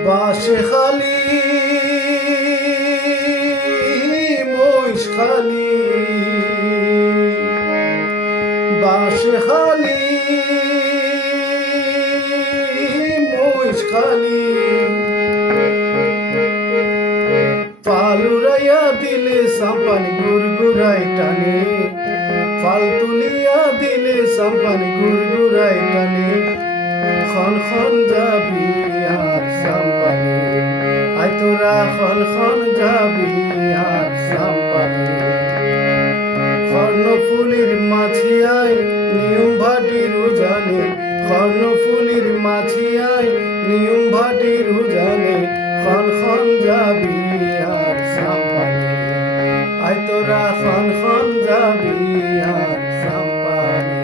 বাঁশখালী মহিষখালী বাঁশখালী মহিষখালী পালুরাইয়া দিলে সাম্পানি গুরগুরাই টানে ফাল তুলিয়া দিলে সাম্পানি গুরগুরাই টানে খন খন যাবি আর সাম্পানি আই তোরা খন খন যাবি আর সাম্পানি কর্ণফুলির মাছিয়ায় নিয়ম ভাটির উজানে কর্ণফুলির মাছিয়ায় নিয়ম ভাটির উজানে খন খন যাবি আর সাম্পানি আই তোরা খন খন যাবি আর সাম্পানি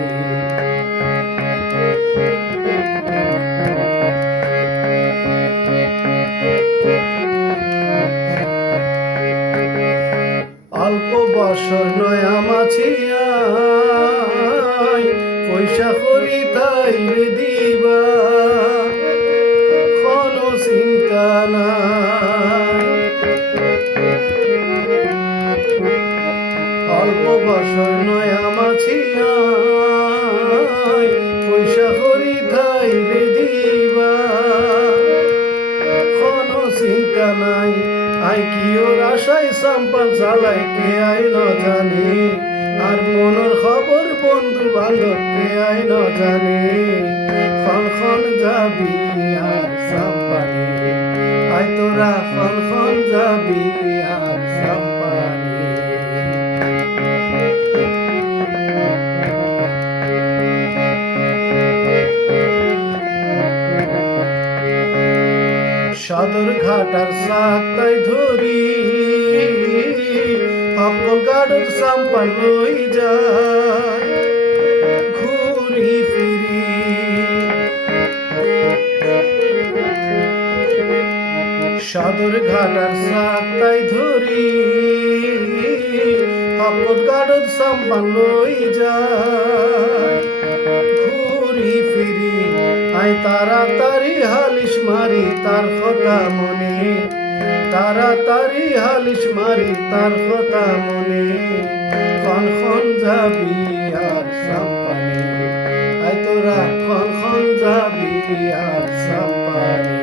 অল্প বছর নয়া মাছিয়াই পয়সা করি তাইলে দিবা কোনো চিন্তা নাই অল্প বছর নয়া মাছিয়াই পয়সা করি তাইলে দিবা কোনো চিন্তা নাই আই কি ওর আশায় সাম্পান চালাই কে আই ন জানি আর মনের খবর বন্ধু বান্ধব কে আই ন জানি খন খন যাবি আর সাম্পানি আই তোরা খন খন যাবি আর সাম্পানি সদর ঘাটার সাতাই ধরি সকল গাড়ুর সাম্পান লই যায় ঘুরি ফিরি সদর ঘাটার সাতাই ধরি সকল গাড়ুর সাম্পান লই যায় ঘুরি ফিরি আই তাড়াতাড়ি হালিশ মারি তার কথা মনে তাড়াতাড়ি হালিশ মারি তার কথা মনে খন খন যাবি আর সাম্পানি আই তোরা খন খন যাবি আর সাম্পানি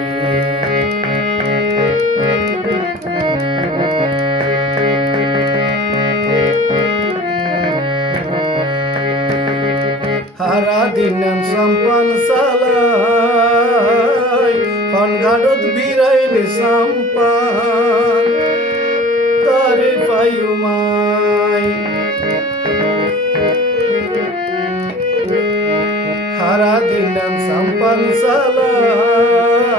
হারা দিন সাম্পান সালাই খন ঘাটত বিরাইলে সাম্পান তারে পায়ুমাই হারা দিন সাম্পান সালাই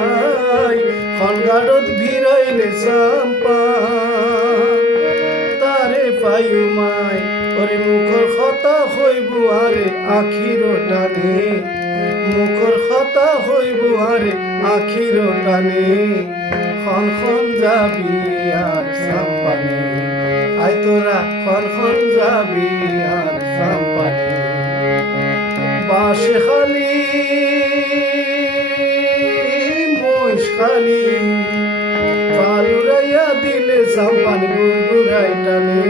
খন ঘাটত বিরাইলে সাম্পান তারে পায়ুমাই ওরে মুখর কথা হইব আরে আখির টানে মুখর কথা হইব আরে আখির টানে খন খন যাবি আর সাম্পানি আই তোরা খন খন যাবি আর সাম্পানি বাঁশখালী মহিষখালী পালুরাইয়া দিলে সাম্পানি গুরগুরাই টানে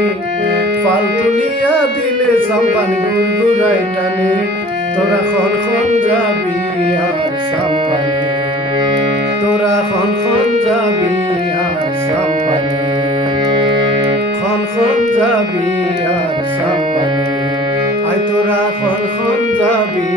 ফাল তুলিয়া দিলে সাম্পানি গুরগুরাই টানে তোরা খন খন যাবি আর সাম্পানি তোরা খন খন যাবি আর সাম্পানি খন খন যাবি আর সাম্পানি আই তোরা খন খন যাবি